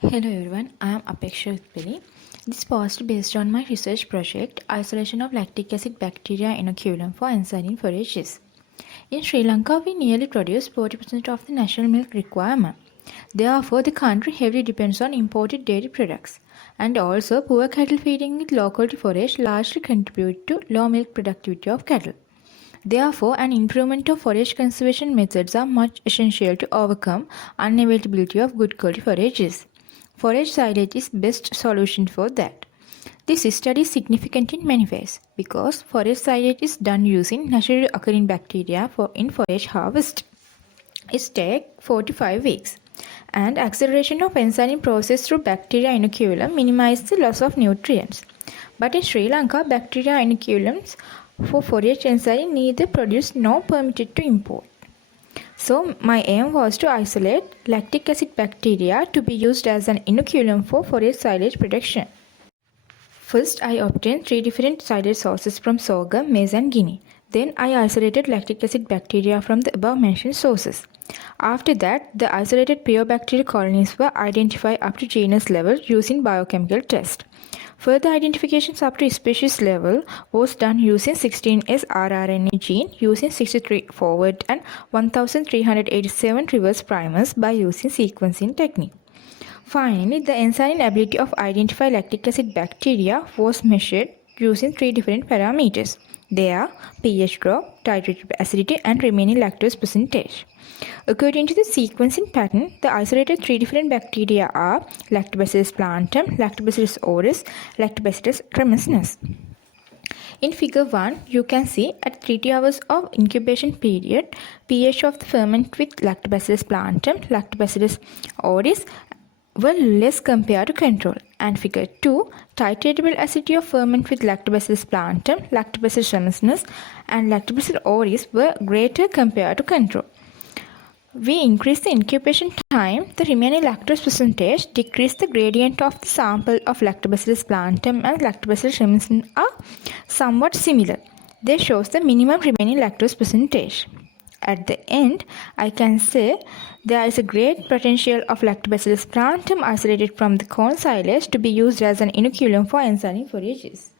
Hello everyone, I am Apeksha Uthpali. This post based on my research project, Isolation of Lactic Acid Bacteria Inoculum for Ensiling Forages. In Sri Lanka, we nearly produce 40% of the national milk requirement. Therefore, the country heavily depends on imported dairy products. And also, poor cattle feeding with low quality forage largely contribute to low milk productivity of cattle. Therefore, an improvement of forage conservation methods are much essential to overcome unavailability of good quality forages. Forage silage is best solution for that. This study is significant in many ways because forage silage is done using naturally occurring bacteria in forage harvest. It takes 4 to 5 weeks. And acceleration of ensiling process through bacteria inoculum minimizes the loss of nutrients. But in Sri Lanka, bacteria inoculums for forage ensiling neither produced nor permitted to import. So my aim was to isolate lactic acid bacteria to be used as an inoculum for forage silage production. First, I obtained 3 different silage sources from sorghum, maize and guinea. Then I isolated lactic acid bacteria from the above mentioned sources. After that, the isolated pure bacterial colonies were identified up to genus level using biochemical test. Further identifications up to species level was done using 16S rRNA gene using 63 forward and 1387 reverse primers by using sequencing technique. Finally, the ensiling ability of identify lactic acid bacteria was measured using 3 different parameters. They are pH drop, titrated acidity and remaining lactose percentage. According to the sequencing pattern, the isolated 3 different bacteria are Lactobacillus plantum, Lactobacillus aureus, Lactobacillus tremesnus. In figure 1, you can see at 30 hours of incubation period, pH of the ferment with Lactobacillus plantum, Lactobacillus aureus were less compared to control. And figure 2, titratable acidity of ferment with Lactobacillus plantum, Lactobacillus tremesnus and Lactobacillus aureus were greater compared to control. We increase the incubation time, the remaining lactose percentage decrease the gradient of the sample of Lactobacillus plantum and Lactobacillus tremesnus are somewhat similar. This shows the minimum remaining lactose percentage. At the end, I can say there is a great potential of Lactobacillus plantum isolated from the corn silage to be used as an inoculum for ensiling forages.